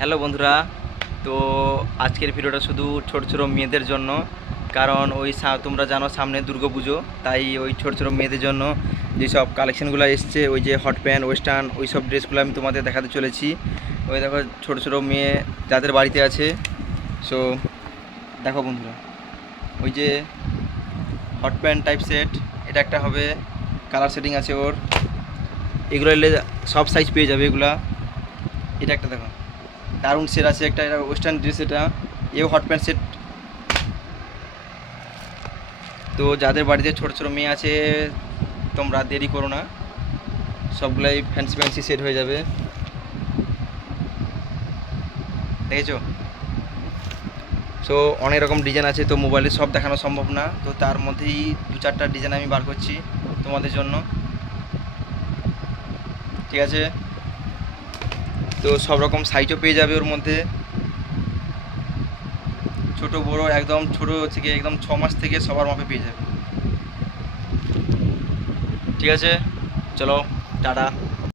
Hello বন্ধুরা, তো আজকের ভিডিওটা শুধু ছোট ছোট মেয়েদের জন্য, কারণ ওই তোমরা জানো সামনে দুর্গাপুজো তাই ওই ছোট ছোট মেয়েদের জন্য যেসব কালেকশানগুলো এসছে, ওই যে হট প্যান্ট ওয়েস্টার্ন ওই সব ড্রেসগুলো আমি তোমাদের দেখাতে চলেছি। ওই দেখো ছোট ছোট মেয়ে যাদের বাড়িতে আছে সো দেখো বন্ধুরা, ওই যে হট প্যান্ট টাইপ সেট এটা একটা হবে কালার সেটিং আছে ওর, এগুলো এলে সব সাইজ পেয়ে যাবে এগুলা, এটা একটা দেখো। দারুণ সেট আছে একটা, এটা ওয়েস্টার্ন ড্রেস এটা, এও হট প্যান্ট সেট তো যাদের বাড়িতে ছোট ছোট মেয়ে আছে, তোমরা দেরি করো না। সবগুলাই ফ্যান্সি ফ্যান্সি সেট হয়ে যাবে। দেখেছ? সো অনেক রকম ডিজাইন আছে, তো মোবাইলে সব দেখানো সম্ভব না। তো তার মধ্যেই দু চারটা ডিজাইন আমি বার করছি তোমাদের জন্য। ঠিক আছে? তো সব রকম সাইজও পেয়ে যাবে ওর মধ্যে। ছোট, বড়, একদম ছোট থেকে একদম ছ মাস থেকে সবার মাপে পেয়ে যাবে। ঠিক আছে? চলো, টাটা।